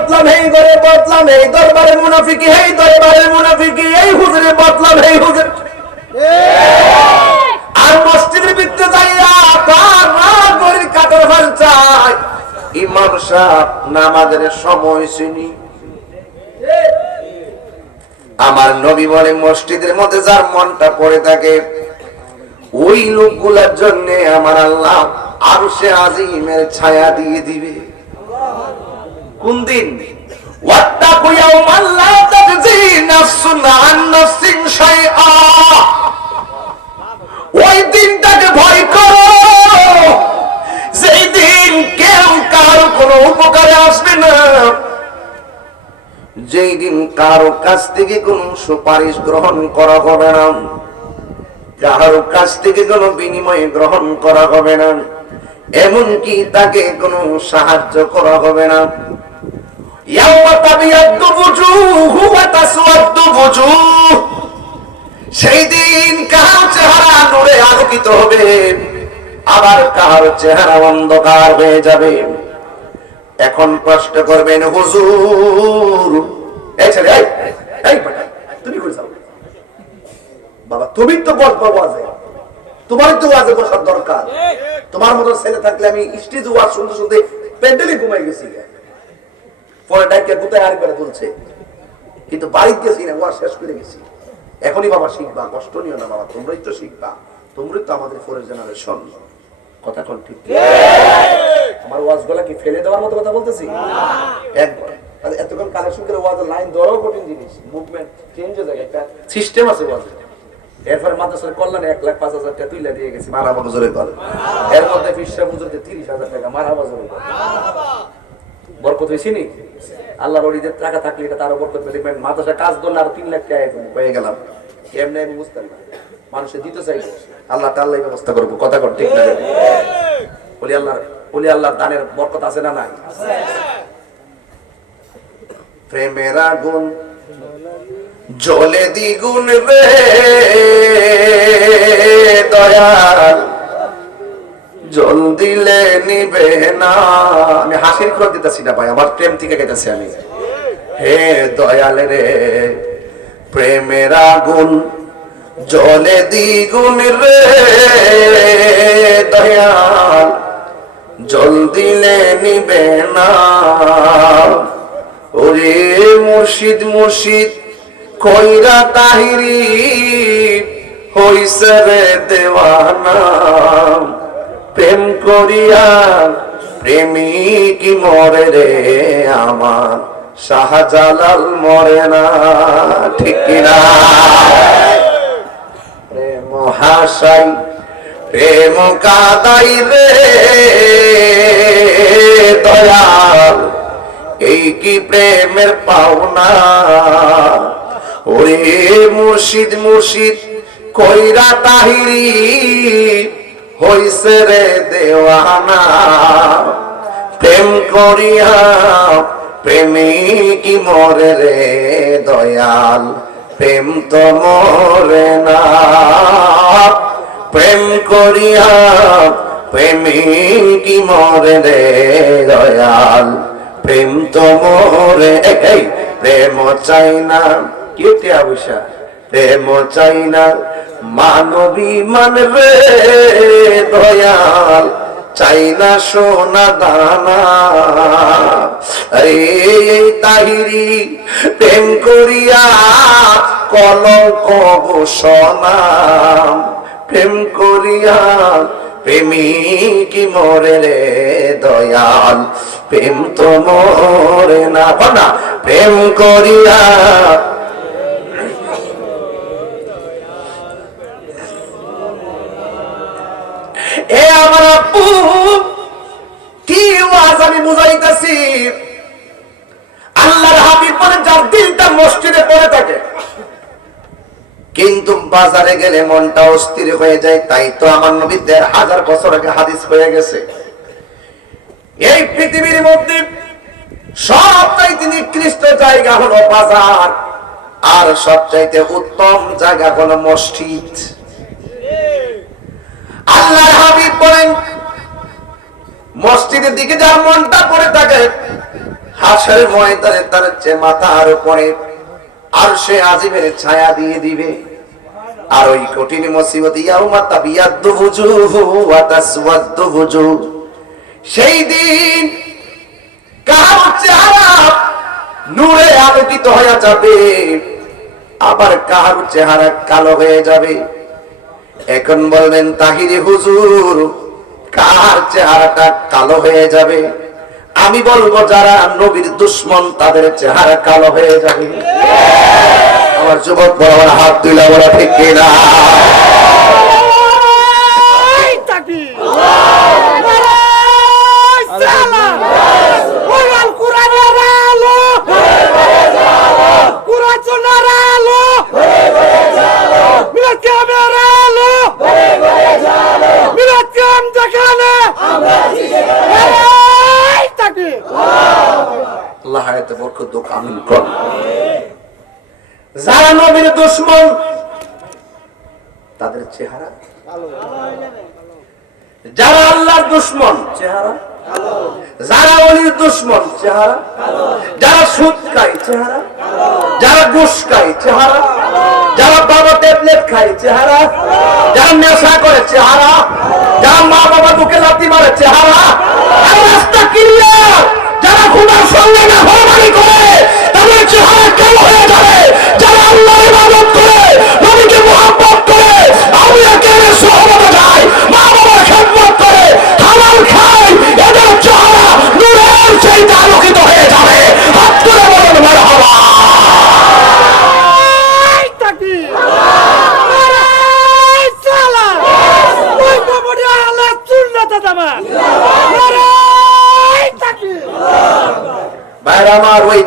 বদলাম এই ঘরে বদলাম এই দরবারে মুনাফিকি এই দরবারে মুনাফিকি, এই হুজুরে বদলাম এই হুজুর। আর মসজিদের ভিতরে যাইয়া তার রাত গড়ির কাটার ফাল চাই। ইমাম সাহেব নামাজের সময় চিনি। আমার নবী বলে, মসজিদের মধ্যে যার মনটা পড়ে থাকে, ওই লোকগুলার জন্য আমার আল্লাহ আরও সে আজিমের ছায়া দিয়ে দিবে। কোন দিন? ওই দিনটাকে ভয় করো। সেই দিন কেউ কারও কোনো উপকারে আসবে না। যেই দিন কারও কাছ থেকে কোন সুপারিশ গ্রহণ করা হবে না। কারও কাছ থেকে কোন বিনিময় গ্রহণ করা হবে না। এমনকি তাকে কোনো সাহায্য করা হবে না। সেই দিন চেহারা নূরে আলোকিত হবে, আবার চেহারা অন্ধকার হয়ে যাবে। এখন করবেন হুজুর। বাবা, তুমি তো ওয়াজে। তোমার তো ওয়াজে বসার দরকার। তোমার মতো ছেলে থাকলে আমি স্টেজ ওয়াজ শুনতে শুনতে প্যান্ডেলে ঘুমাই গেছি। পরে ডাইকে কোথায় আর করে তুলছে? কিন্তু বাড়িতে গেছি না ওয়াজ শেষ করে গেছি। এখনই বাবা শিখবা কষ্ট নিও না বাবা তোমরাই তো শিখবা। তোমরাই তো আমাদের ফোরের জেনারেশন কথা কোন ঠিক আমার ওয়াজগুলা কি ফেলে দেওয়ার মতো কথা বলতেছি? একবার। এতক্ষণ কালেকশন করে ওয়াজের লাইন ধরাও কঠিন জিনিস। মুভমেন্ট চেঞ্জ হয়ে যায় একটা সিস্টেম আছে ওয়াজের। এরপরে মাদ্রাসার কল্যাণে এক লাখ পাঁচ হাজার টাকা তুইলা দিয়ে গেছি মারা কর। এর মধ্যে ফিসা বুঝতে তিরিশ হাজার টাকা মারা বছরে বরকত হয়েছি নি আল্লাহর অলিদের টাকা থাকলে এটা তারও বরকত পেতে পারেন মাদ্রাসা কাজ করলে আরও তিন লাখ টাকা পেয়ে গেলাম। এমনি আমি বুঝতাম না। মানুষের দিতে চাই আল্লাহ তাল্লাহ ব্যবস্থা করব। কথা কর, ঠিক না? বলি আল্লাহ বলি আল্লাহ দানের বরকত আছে না নাই? প্রেমের আগুন জলে দ্বিগুণ রে, দয়াল। জল দিলে নিবে না। আমি হাসির খরচ দিতেছি না ভাই, আমার প্রেম থেকে গেতেছি আমি। হে দয়াল রে, প্রেমের আগুন জলে দ্বিগুণ রে। দয়াল জল দিলে নিবে না। ওরে মুর্শিদ মুর্শিদ, কইরা তাহিরি, হইছে রে দেওয়ানা। প্রেম করিয়া প্রেমিক মরে রে আমার? শাহজালাল মরে না, ঠিক কিনা? প্রেম হাসাই প্রেম কাদাই রে, দয়াল, এই কি প্রেমের পাওনা? ওরে মুর্শিদ মুর্শিদ, কইরা তাহিরি হইছে রে দেওয়ানা। প্রেম করিয়া প্রেমিক মরে রে দয়াল, প্রেম তো মরে না। প্রেম করিয়া প্রেমিক মরে রে দয়াল, প্রেম তো মরে। প্রেম চাই না। কি বৈশা? প্রেম চাই না। মানবী মানবে দয়াল, চাই না সোনা দানা। এই তাহিরি প্রেম করিয়া কলঙ্ক ঘোষণাম প্রেম করিয়া প্রেমিক মরে রে দয়াল, প্রেম তো মরে না, প্রেম করিয়া এ আমার আপু, কি ওয়াজ আমি বুঝাইতেছি? আল্লাহর হাবিব বলে যার দিলটা মসজিদে পড়ে থাকে। কিন্তু বাজারে গেলে মনটা অস্থির হয়ে যায়, তাই তো আমার নবী দেড় হাজার বছর আগে হাদিস হয়ে গেছে। এই পৃথিবীর মধ্যে সবচাইতে নিকৃষ্ট জায়গা হলো বাজার, আর সবচাইতে উত্তম জায়গা হলো মসজিদ। আল্লাহর হাবিব বলেন, মসজিদের দিকে যার মনটা পড়ে থাকে হাসের ময়দানে তার চেয়ে মাথা আরও উপরে আর সে আজিমের ছায়া দিয়ে দিবে। আর ওই কঠিন মুসিবত, ইয়াউমা তাবিয়াদ্দু বুজুহু ওয়া তাসওয়াদ্দু বুজুহ সেই দিন কার চেহারা নূরে আলোকিত হয়ে যাবে, আবার কার চেহারা কালো হয়ে যাবে। এখন বলবেন তাহিরে হুজুর কার চেহারাটা কালো হয়ে যাবে আমি বলব যারা নবীর দুশ্মন তাদের চেহারা কালো হয়ে যাবে আমার যুবক বড় হাত তুলে বড় ঠিক কিনা এই তাকি নারাই সালাম ওই আল কোরআনের আলো কোরআন সুন্নাহর আলো মিলাদ কিয়ামের আলো মিলাদ কিয়াম যেখানে এই তাকি আল্লাহ যারা নবীর দুশ্মন, তাদের চেহারা যারা আল্লাহর দুশ্মন, চেহারা যারা অলির দুশ্মন, চেহারা যারা সুদ খায়, চেহারা যারা ঘুষ খায়, চেহারা যারা বাবা ট্যাবলেট খায়, চেহারা। যারা নেশা করে, চেহারা। যারা মা বাবা বুকে লাতি মারে, চেহারা। রাস্তা ক্লিয়ার যারা খুদার সঙ্গে না হরমানি করে, তাদের চেহারা কেউ হয়ে যাবে? যারা আল্লাহ ইবাদত করে, নবীকে মুহাব্বত করে, আউলিয়া কেন সহমত যায় মা বাবার খেদমত করে হালাল খায় এদের চেহারা নূরের চাইতে আলোকিত হয়ে যাবে হাত তুলে বলেন মারহাবা এই তাকি নারাই সালাম ওই কবরে আলা সুন্নাত জামা নারাই তাকি ভাইরা আমার ওই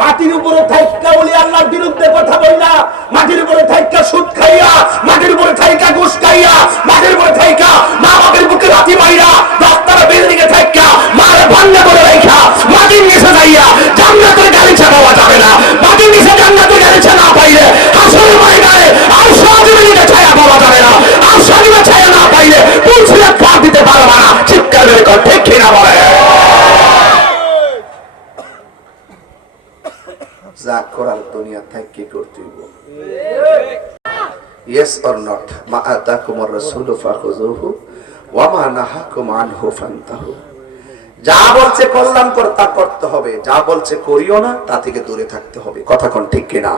মাটির উপরে থাইকা বলি আল্লাহর বিরুদ্ধে কথা বললা মাটির উপরে থাইকা সুদ খাইয়া, মাটির উপরে থাইকা ঘুষ খাইয়া, মাটির উপরে থাইকা মা বাপের বুকে লাথি মাইরা, রাস্তার বিল্ডিং এ থাইকা মারে ভাঙ্গা করে রাইখা। ওয়া মা নাহাকুম আনহু ফান্তাহু যা বলছে তা করতে হবে। যা বলছে করিও না তা থেকে দূরে থাকতে হবে। কথা কোন ঠিক কিনা?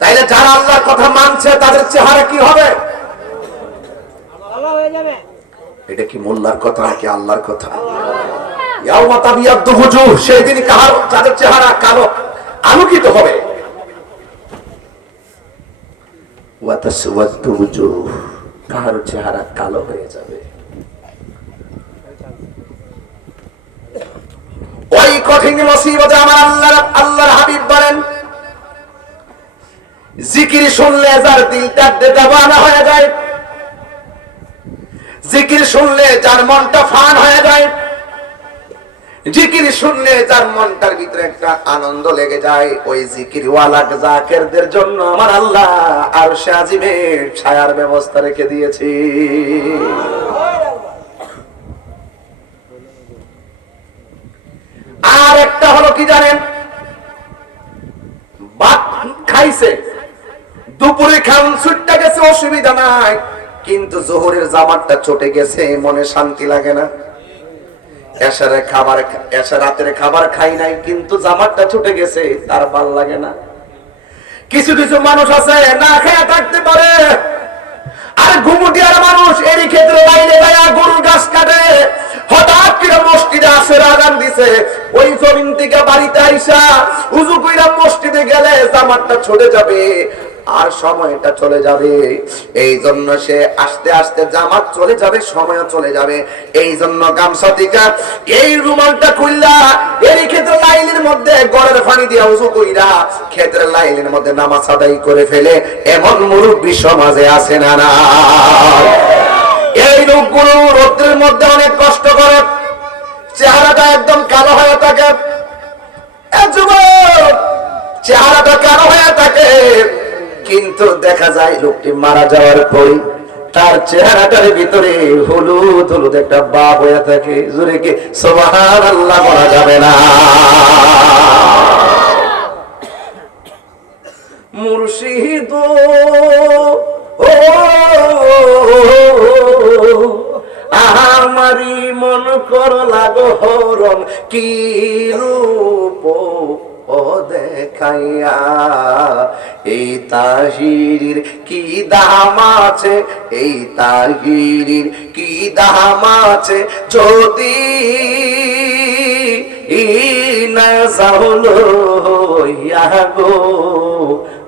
তাইলে যারা আল্লাহর কথা মানছে তাদের চেহারা কি হবে? এটা কি মোল্লার কথা নাকি আল্লাহর কথা? সেই দিন কাহার যাদের চেহারা কালো আলোকিত হবে। কাহার চেহারা কালো হয়ে যাবে। ওই কঠিন মুসিবতে আমার আল্লাহর আল্লাহর হাবিব বলেন, জিকির শুনলে যার দিলটা দেদাবানা হয়ে যায়, জিকির শুনলে যার মনটা ফান হয়ে যায় জিকির শুনলে যার মনটার ভিতরে একটা আনন্দ লেগে যায়। ওই জিকির ওয়ালা জাকেরদের জন্য আমার আল্লাহ আর সাজিবের ছায়ার ব্যবস্থা রেখে দিয়েছি। আর একটা হলো কি জানেন? ভাত খাইছে। দুপুরে খান ছুটটা গেছে, অসুবিধা নাই। কিন্তু জোহরের জামারটা চটে গেছে, মনে শান্তি লাগে না। এসারে খাবার এসা খাবার খাই নাই, কিন্তু জামারটা ছুটে গেছে, তার ভালো লাগে না। কিছু কিছু মানুষ আছে, না খেয়ে থাকতে পারে। আর ঘুমুটিয়ার মানুষ, এরই ক্ষেত্রে বাইরে গায়া গরুর গাছ কাটে। হঠাৎ করে মসজিদে আগান দিছে। ওই জমিন থেকে বাড়িতে আইসা উজু কইরা মসজিদে গেলে জামারটা ছড়ে যাবে। আর সময়টা চলে যাবে। এই জন্য সে আস্তে আস্তে জামাত চলে যাবে, সময়ও চলে যাবে। এই জন্য গামছা দিকা এই রুমালটা খুললা, এই ক্ষেত্রে লাইনের মধ্যে গড়ের পানি দিয়া উজু কইরা ক্ষেত্রের লাইনের মধ্যে নামাজ আদায় করে ফেলে। এমন মুরব্বী সমাজে আছে না না? এই লোকগুলো রৌদ্রের মধ্যে অনেক কষ্ট করে। চেহারাটা একদম কালো হয়ে থাকে। চেহারাটা কালো হয়ে থাকে। কিন্তু দেখা যায় লোকটি মারা যাওয়ার পরে তার চেহারাটার ভিতরে হলুদ হলুদ একটা বাপ হয়ে থাকে। জোরে কি? সোবাহান আল্লাহ বলা যাবে না। মুর্শিদ আমারি মন কর লাগো হরণ কি রূপ? দেখাইয়া, এই তাহিরির কি দাম আছে? এই তাহিরির কি দাম আছে? যদি না যাহলো ইয়া গো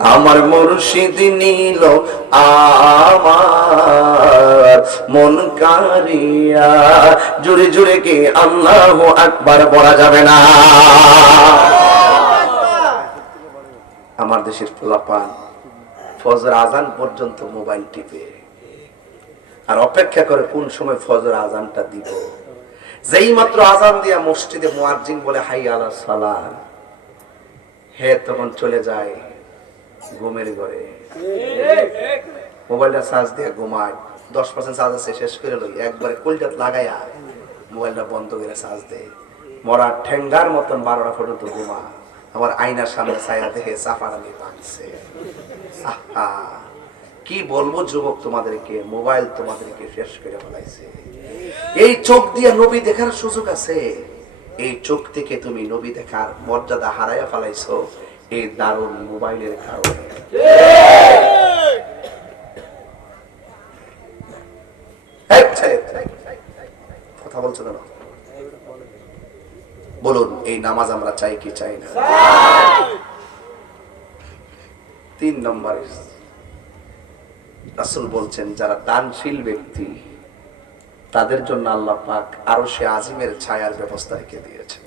আমার মুর্শিদ নীল আমার মন কারিয়া। জুড়ে জুড়ে কে, আল্লাহ আকবার বলা যাবে না। আমার দেশের পোলাপান, ফজর আজান পর্যন্ত মোবাইল টিপে। আর অপেক্ষা করে কোন সময় ফজর আজানটা দিব। যেই মাত্র আজান দিয়া মসজিদে মুয়াজ্জিন বলে, হাই আলা সালাম। হে, তখন চলে যায়। ঘুমের ঘরে। মোবাইলটা চার্জ দিয়ে ঘুমায়। দশ পার্সেন্ট চার্জ আছে শেষ করে লই। একবারে কুলটাত লাগাইয়া মোবাইলটা বন্ধ করে চার্জ দেয়। মরা ঠেঙ্গার মতন বারোটা পর্যন্ত ঘুমা আবার আয়নার সামনে ছায়া দেখে চাপাড়ানি পাকছে আহা! কি বলব যুবক তোমাদেরকে? মোবাইল তোমাদেরকে শেষ করে ফেলাইছে। এই চোখ দিয়ে নবী দেখার সুযোগ আছে। এই চোখ থেকে তুমি নবী দেখার মর্যাদা হারাইয়া ফেলাইছো। এই দারুণ মোবাইলের কারণে। কথা বলছো কেন? বলুন, এই নামাজ আমরা চাই কি চাই না? তিন নম্বর, রাসুল বলছেন, যারা দানশীল ব্যক্তি, তাদের জন্য আল্লাহ পাক আরও সে আজিমের ছায়ার ব্যবস্থা রেখে দিয়েছে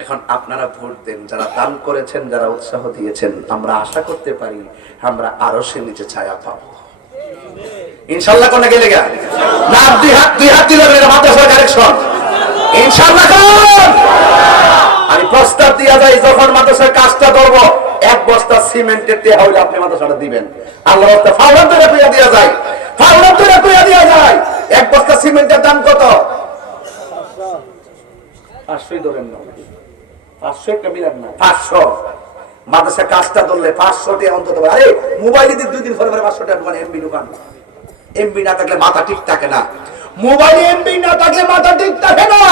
এখন আপনারা ভোট দেন, যারা দান করেছেন, যারা উৎসাহ দিয়েছেন, আমরা আশা করতে পারি আমরা আরও সে নিচে ছায়া পাবো। ইনশাল্লাহ কোনে গেলে গা না, দুই হাত দুই হাত দিলে মেরে মাদ্রাসার কারেকশন। ইনশাল্লাহ আমি প্রস্তাব দিয়া যাই, যখন মাদ্রাসার কাজটা করব এক বস্তা সিমেন্টের তে হইলে আপনি মাদ্রাসাটা দিবেন। আল্লাহ রাস্তা ফাউলার ধরে কইয়া দিয়া যায় ফাউলার ধরে কইয়া দিয়া যায় এক বস্তা সিমেন্টের দাম কত? পাঁচশোই ধরেন না। পাঁচশো একটা মিলান না। পাঁচশো। মাদ্রাসা কাজটা ধরলে পাঁচশো অন্তত আরে, মোবাইলে দিয়ে দুই দিন পরে পরে পাঁচশো টাকা এমবি দোকান এমবি না থাকলে মাথা ঠিক থাকে না। মোবাইলে এমবি না থাকলে মাথা ঠিক থাকে না।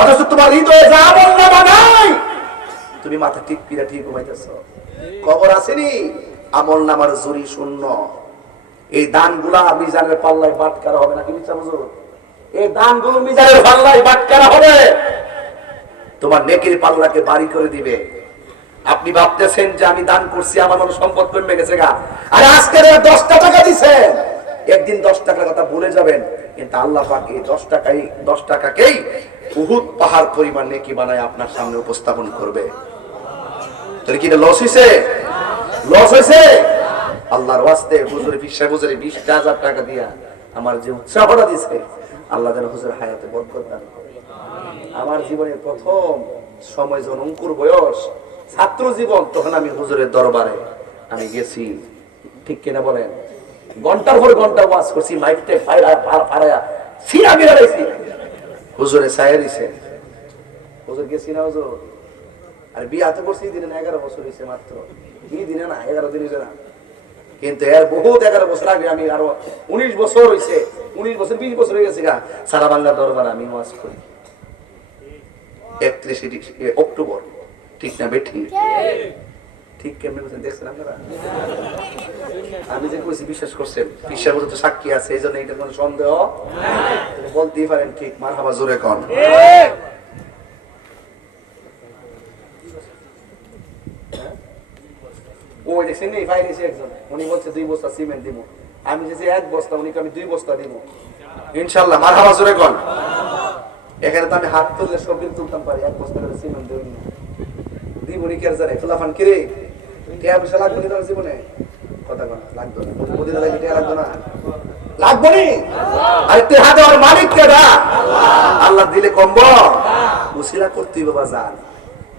অথচ তোমার হৃদয়ে যা বলনা বানাই তুমি মাথা ঠিক ঠিক ঘুমাইতেছ। খবর আসেনি? আমল নামার জুরি শূন্য। এই দানগুলা মিজানের পাল্লায় বাট করা হবে নাকি এই দানগুলো মিজানের পাল্লায় বাট করা হবে। তোমার নেকির পাল্লাকে বাড়ি করে দিবে। আপনি ভাবতেছেন যে আমি দান করছি, আমার মনে সম্পদ কমে গেছে গা। আরে আজকে দশটা টাকা দিছেন একদিন দশ টাকার কথা ভুলে যাবেন, কিন্তু আল্লাহ পাক এই দশ টাকাই, দশ টাকাকেই উহুদ পাহাড় পরিমাণ নেকি বানায় আপনার সামনে উপস্থাপন করবে। লস হয়েছে লস হয়েছে আল্লাহর ওয়াস্তে হুজুরে বিশ্বাস হুজুরে বিশ হাজার টাকা দিয়া আমার যে উৎসাহটা দিছে, আল্লাহ যেন হুজুর হায়াতে বরকত দান করে। আমার জীবনের প্রথম সময় যখন অঙ্কুর বয়স, ছাত্র জীবন, তখন আমি হুজুরের দরবারে আমি গেছি। ঠিক কিনা বলেন? ঘণ্টার পর ঘণ্টা ওয়াজ করছি মেরা হুজুরে ছায়া দিছে। হুজুর গেছি না হুজুর? আর বিয়ে হাতে করছি দিনে না এগারো বছর হয়েছে মাত্র। কি দিনে না, এগারো দিন হয়েছে না। কিন্তু এর বহুত এগারো বছর আগে আমি আরও উনিশ বছর হয়েছে, উনিশ বছর, বিশ বছর হয়ে গেছে গা। সারা বাংলার দরবার আমি ওয়াজ করি। একত্রিশে অক্টোবর। ঠিক না ঠিক, কেমনি বলছেন দেখছেন আপনারা? আমি যে বিশ্বাস করছেন? বিশ্বাস সাক্ষী আছে, এই জন্য কোনো সন্দেহ? পারেন, ঠিক মার হাবা জোরে কন। ওই দেখছেন এসে একজন। উনি বলছে, দুই বস্তা সিমেন্ট দিব আমি যে এক বস্তা উনি আমি দুই বস্তা দিব ইনশাল্লাহ মার হাবা জোরে কন। এখানে তো আমি হাত তুললে সব দিন তুলতাম পারি এক বস্তা করে সিমেন্ট দেবই না দিব উনি কে জানে ফুলাফান কিরে? টিয়া পয়সা লাগবে না তোমার জীবনে? কথা কথা লাগবে না। মোদিনা লাগবে টিয়া লাগবে না। লাগবে নি? আরে টিয়া দেওয়ার মালিক কে দা আল্লাহ দিলে কমব উসিলা করতেই বাবা যান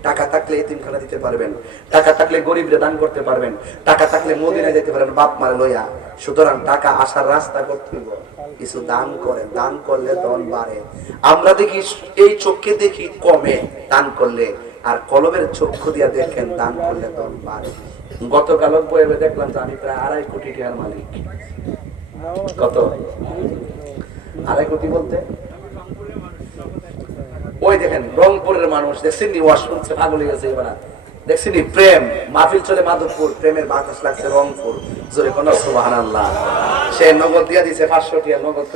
টাকা থাকলে এতিমখানা দিতে পারবেন। টাকা থাকলে গরিবরে দান করতে পারবেন। টাকা থাকলে মদিনায় যেতে পারবেন, বাপ মারে লইয়া। সুতরাং টাকা আসার রাস্তা করতে কিছু দান করে দান করলে ধন বাড়ে। আমরা দেখি এই চোখে দেখি কমে। দান করলে আর কলমের চক্ষু দিয়া দেখেন দান করলে ধন বাড়ে। গতকাল বইয়ে দেখলাম যে আমি প্রায় আড়াই কোটি টাকার মালিক। কত? আড়াই কোটি বলতে? ওই দেখেন, রংপুরের মানুষ, দেখছেন নি? ওয়াশ শুনছে পাগল গেছে এবার। দেখছেন প্রেম, মাহফিল চলে মাধবপুর, প্রেমের বাতাস লাগছে রংপুর। জোরে কোন, সুবহানাল্লাহ। সে নগদ দিয়া দিছে, পাঁচশো টিয়া নগদ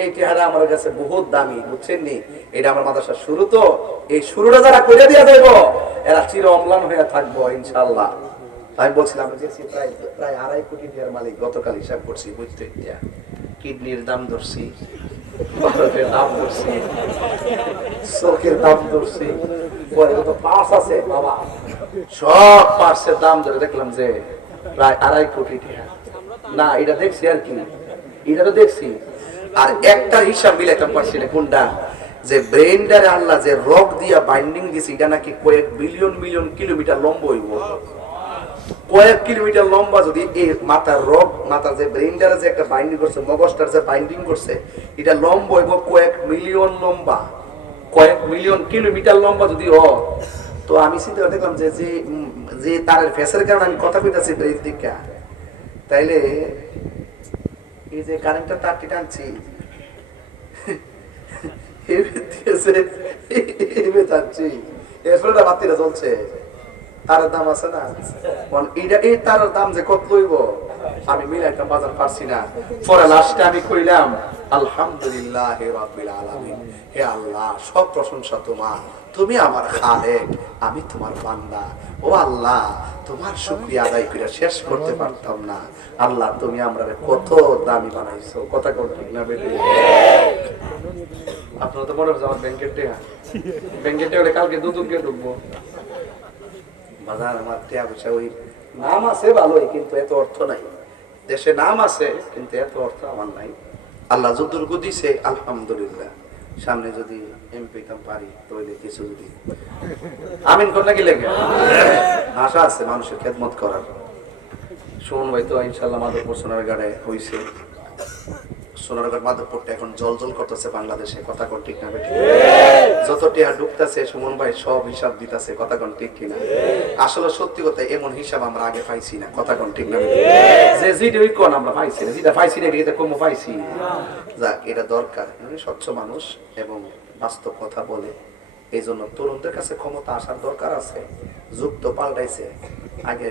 এই টিহারা আমার কাছে বহুত দামি, বুঝছেন নি? এটা আমার মাদ্রাসার শুরু তো, এই শুরুটা যারা করে দিয়া যাইব এরা চির অম্লান হয়ে থাকব ইনশাল্লাহ আমি বলছিলাম যে প্রায় প্রায় আড়াই কোটি টিয়ার মালিক গতকাল হিসাব করছি, বুঝতে কিডনির দাম ধরছি চোখের দাম ধরছি। পরে পাস আছে, বাবা। সব দাম ধরে দেখলাম যে প্রায় আড়াই কোটি টাকা। না, এটা দেখছি আর কি। এটা তো দেখছি। আর একটা হিসাব মিলাইতাম পারছি না, কোনটা? যে ব্রেনটারে আল্লাহ যে রক দিয়া বাইন্ডিং দিছে, এটা নাকি কয়েক বিলিয়ন মিলিয়ন কিলোমিটার লম্ব হইব। কয়েক কিলোমিটার লম্বা যদি এই মাথার রক মাথার যে ব্রেনটারে যে একটা বাইন্ডিং করছে, মগজটার যে বাইন্ডিং করছে, এটা লম্বা হইব কয়েক মিলিয়ন লম্বা। কয়েক মিলিয়ন কিলোমিটার লম্বা যদি হ তো আমি চিন্তা করে দেখলাম যে যে তারের ফেসের কারণে আমি কথা কইতাছি ব্রেন দিকা। তাইলে এই যে কারেন্টের তারটি টানছি এবার দিয়েছে এবার টানছি এরপরে বাতিটা চলছে তারের দাম আছে না? এইটা এই তারের দাম যে কত লইব? আমি মিলাইতে বাজার পারছি না। পরে লাস্টে আমি কইলাম, আলহামদুলিল্লাহ হে রাব্বিল আলামিন। হে আল্লাহ, সব প্রশংসা তোমার। তুমি আমার খালেক, আমি তোমার বান্দা। ও আল্লাহ, তোমার শুকরিয়া আদায় করে শেষ করতে পারতাম না। আল্লাহ, তুমি আমরা কত দামি বানাইছো। কথা কোন ঠিক না বেটি? আপনার তো মনে হচ্ছে আমার ব্যাংকের টেহা। ব্যাংকের হলে কালকে দুদিন কে ঢুকবো। বাজার আমার পয়সা ওই নাম আছে ভালোই, কিন্তু এত অর্থ নাই। দেশে নাম আছে, কিন্তু এত অর্থ আমার নাই। আল্লাহ যতটুকু দিছে, আলহামদুলিল্লাহ। সামনে যদি এমপি কাম পারি তৈরি কিছু যদি। আমিন কর নাকি লেগে? আশা আছে মানুষের খেদমত করার। শোন ভাই তো ইনশাল্লাহ মাধবপুর সোনার গাড়ে হইছে। সোনারগড় মাধবপুরটা এখন জল জল করতেছে বাংলাদেশে, কথা কোন ঠিক না বেটি যত টিয়া ঢুকতেছে সুমন ভাই সব হিসাব দিতেছে কথা কোন ঠিক কিনা? আসলে সত্যি কথা, এমন হিসাব আমরা আগে পাইছি না কথা কোন ঠিক না। যে যেটা কোন আমরা পাইছি না, যেটা পাইছি না, এটা কম পাইছি? যাক, এটা দরকার। স্বচ্ছ মানুষ এবং বাস্তব কথা বলে। এই জন্য তরুণদের কাছে ক্ষমতা আসার দরকার আছে যুগ তো পাল্টাইছে। আগে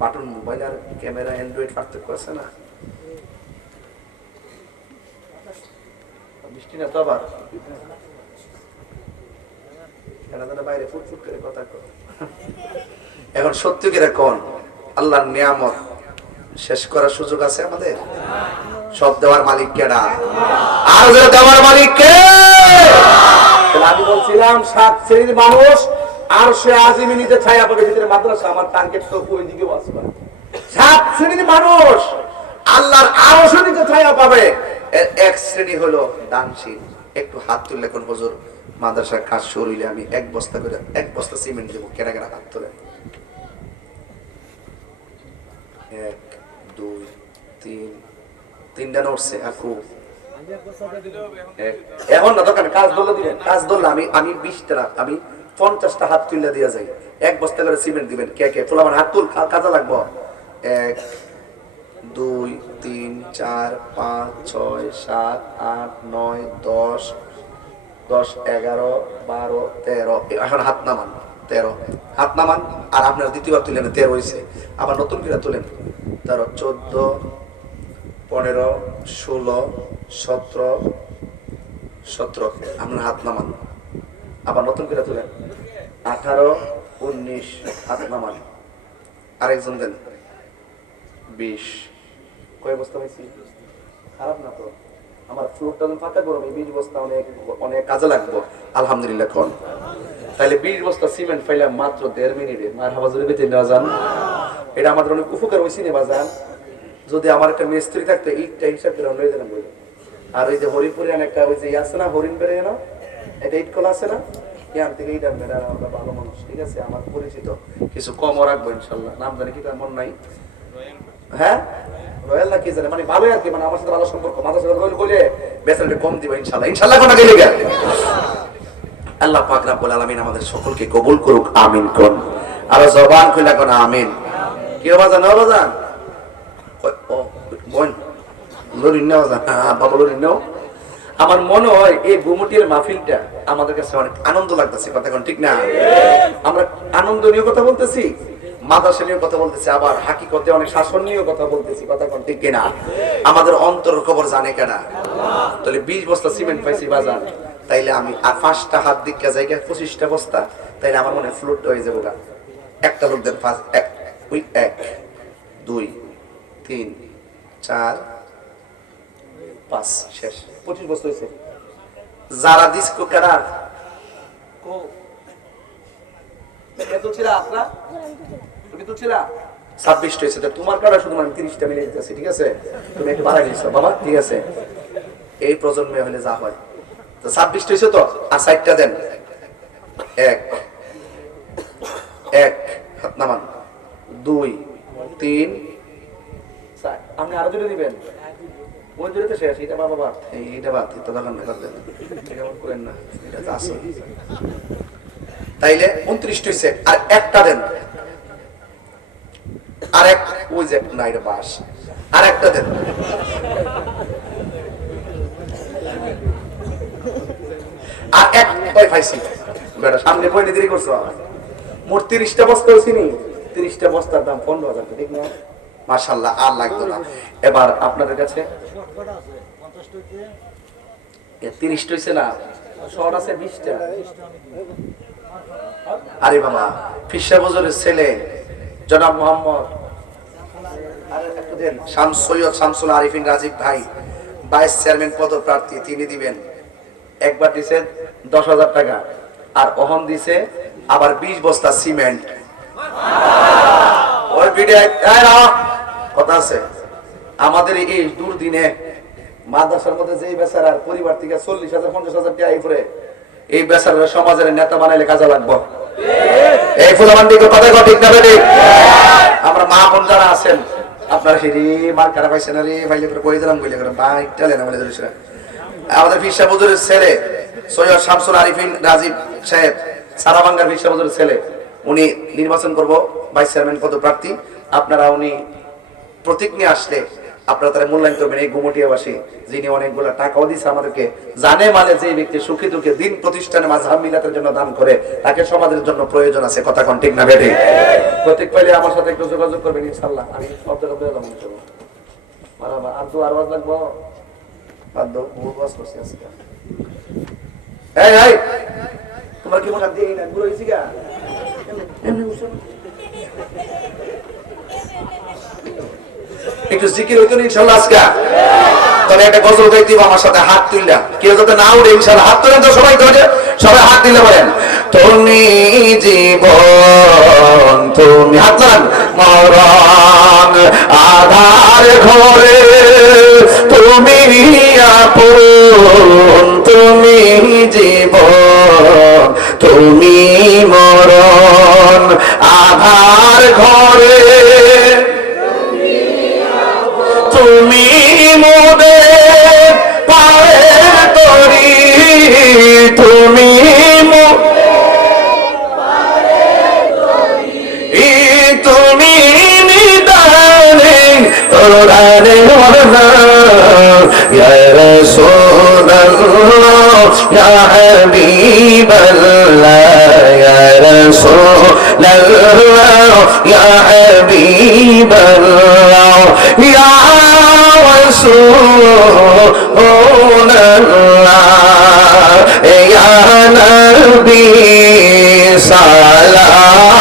বাটন মোবাইল আর ক্যামেরা অ্যান্ড্রয়েড পার্থক্য আছে না? বৃষ্টি না তো আবার? এখন সত্যি কোন? আল্লাহর নিয়ামত শেষ করার সুযোগ আছে আমাদের? সব দেওয়ার মালিক কেডা আর দেওয়ার মালিক কে? আমি বলছিলাম, সাত শ্রেণির মানুষ, আর সে আজিমি নিতে ছায়া পাবে ভিতরে মাদ্রাসা, আমার টার্গেট তো ওই দিকে আসবে সাত শ্রেণির মানুষ, আল্লাহর আরও শ্রেণীতে ছায়া পাবে। এক শ্রেণি হলো দানশীল। একটু হাত তুললে কোন হুজুর মাদ্রাসার কাজ শুরু হইলে আমি এক বস্তা করে, এক বস্তা সিমেন্ট দেবো কেনা কেনা হাত তোলে এক, দুই, তিন, তিনটা নড়ছে এখন না, দোকানে কাজ ধরলে কাজ ধরলে আমি আমি বিশটা, আমি পঞ্চাশটা হাত তুললে দিয়া যাই। এক বস্তা করে সিমেন্ট দিবেন, কে কে? তোলা মানে হাত তুল কাজে লাগবো। এক, দুই, তিন, চার, পাঁচ, ছয়, সাত, আট, নয়, দশ দশ, এগারো, বারো, তেরো এখন হাত নামান, তেরো। হাত নামান, আর আপনার দ্বিতীয়বার তুলেন তেরো হয়েছে আবার নতুন করে তুলেন তেরো, চোদ্দ, পনেরো, ষোলো, সতেরো সতেরো। আপনার হাত নামান। আবার নতুন করে তুলেন আঠারো, উনিশ, হাত নামান। আরেকজন দেন। বিশ। কয় বস্তা হয়েছি? খারাপ না তো? আমার ফ্লোরটা ফাঁকা করব বিশ বস্তা অনেক অনেক কাজে লাগবো। আলহামদুলিল্লাহ কোন তাহলে বিশ বস্তা সিমেন্ট ফাইলাম মাত্র দেড় মিনিটে। মার জুড়ে বেঁচে নেওয়া যান। এটা আমাদের অনেক উপকার হয়েছে নেওয়া যান যদি আমার একটা মিস্ত্রি থাকতো, ইটটা হিসাব করে লয়ে দিলাম আর ওই যে হরিপুরে একটা ওই যে আছে না, হরিণ বেড়ে না এটা ইট কলা আছে না? ইয়ার থেকে আমরা ভালো মানুষ, ঠিক আছে? আমার পরিচিত। কিছু কমও রাখব ইনশাল্লাহ। নাম জানি কি তার মন নাই? হ্যাঁ? রয়্যাল জানে? মানে ভালো আর কি মানে আমার সাথে ভালো সম্পর্ক। মাথার সাথে বলে কম ইনশাল্লাহ। ইনশাল্লাহ গেলে গেল আল্লাহ পাক রাব্বুল আলামিন আমাদের সকলকে কবুল করুক, আমিন কোন আর জবান কইলা কোন, আমিন। কি বাজান ও বাজান ও- বোন লরিন নাও হ্যাঁ বাবা লরিন নাও। আমার মনে হয় এই গুমটির মাহফিলটা আমাদের কাছে অনেক আনন্দ লাগতেছে, কথা ঠিক না? আমরা আনন্দ নিয়ে কথা বলতেছি। মাদ্রাসা কথা বলতেছি, আবার হাকিকতে অনেক শাসন নিয়ে কথা বলতেছি, কথা কোন ঠিক কিনা? আমাদের অন্তর খবর জানে কেনা। তাহলে বিশ বস্তা সিমেন্ট পাইছি বাজার, তাইলে আমি আর পাঁচটা হাত দিকে জায়গা, পঁচিশটা বস্তা, তাইলে আমার মনে ফ্লোরটা হয়ে যাব গা। একটা লোক দেন ফার্স্ট এক, ওই এক, দুই, তিন, চার, পাঁচ, শেষ। পঁচিশ বছর হয়েছে যারা ডিস্কো কেনা কো কে তুলছিলা আপনারা? তুমি তুলছিলা ছাব্বিশটা হয়েছে। তো তোমার শুধু আমি তিরিশটা মিলে দিতেছি, ঠিক আছে? তুমি একটু দিচ্ছ বাবা, ঠিক আছে? এই প্রজন্মে হলে যা হয়। তো ছাব্বিশটা হয়েছে তো? আর দেন। এক এক, হাত নামান। দুই, তিন। আপনি আরও জুড়ে দিবেন। ওই জুড়ে তো শেষ এটা বাবা বাদ এইটা বাদ এটা দোকান করেন না, এটা তো আছে। তাইলে উনত্রিশটা হয়েছে, আর একটা দেন। আর এক ওই যে না বাস। আর একটা দেন। আর এক, ওই পাইছি বেটা, সামনে পয়নে দেরি করছ। মোট তিরিশটা বস্তা হয়েছি নি? তিরিশটা বস্তার দাম পনেরো হাজার, ঠিক না? মার্শাল্লাহ আর লাগতো না। এবার আপনাদের কাছে তিরিশটা হয়েছে না? শহর আছে বিশটা। আরে বাবা, ফিসা বজরের ছেলে জনাব মোহাম্মদ শাম সৈয়দ শামসুল আরিফিন রাজীব ভাই ভাইস চেয়ারম্যান পদপ্রার্থী তিনি দিবেন। একবার দিছে দশ হাজার টাকা আর অহম দিছে আবার বিশ বস্তা সিমেন্ট। ওই ভিডিও কথা আছে। আমাদের এই দুর্দিনে মাদ্রাসার মধ্যে যেই বেচারার পরিবার থেকে চল্লিশ হাজার পঞ্চাশ হাজার টাকা এই পরে এই বেচারার সমাজের নেতা বানাইলে কাজে লাগবো। এই কথা ঠিক না ঠিক আমরা মা বোন যারা আছেন মার পাইছেন রে? করে কই দিলাম করে বাইক টালে না, বলে আমাদের ফিরসা বুজুরের ছেলে, সৈয়দ শামসুল আরিফিন রাজীব সাহেব সারাবাঙ্গার ফিরসা বুজুরের ছেলে, উনি নির্বাচন করব, ভাইস চেয়ারম্যান পদপ্রার্থী। আপনারা উনি প্রতীক নিয়ে আসলে আপনারা তারা মূল্যায়ন করবেন এই গুমটিয়াবাসী যিনি অনেকগুলো টাকাও দিচ্ছে আমাদেরকে, জানে মানে যে ব্যক্তি সুখী দুঃখে দিন প্রতিষ্ঠানে মাঝহাব মিলাতের জন্য দান করে, তাকে সমাজের জন্য প্রয়োজন আছে। কথা কোন ঠিক না বেঠে? প্রত্যেক পাইলে আমার সাথে একটু যোগাযোগ করবেন ইনশাল্লাহ আমি দাম করব আর আর কি মনে দিয়ে না গা। একটু জিকির হইতো ইনশাল্লাহ আজকে। তবে একটা গজল গাই দিব আমার সাথে, হাত তুললা কেউ যাতে না উঠে ইনশাল্লাহ হাত তুলেন তো সবাই ধরে সবাই হাত দিলে বলেন। তুমি জীবন, তুমি হাত লাগান মরণ আধার ঘরে, তুমি আপন, তুমি জীবন, তুমি মরণ আধার ঘরে। তুমি মোদে পারে তরি তুমি তুমি নিদানে তোরারে সোনাল্লাহ সোনাল্লাহ يا حبيب الله يا رسول الله يا نبي سلام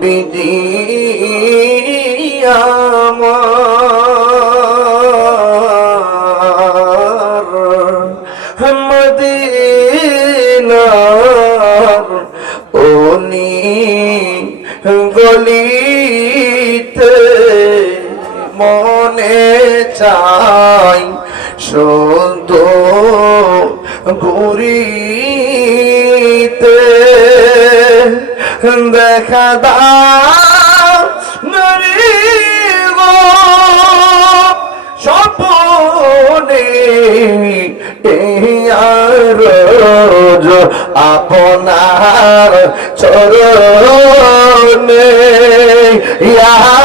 বিধি চরণে ইয়া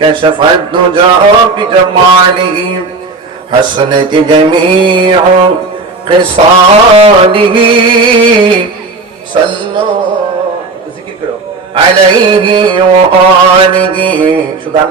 كشف الدجاء بجماله حسنت جميع خصاله. صلوا عليه وآله. شكرا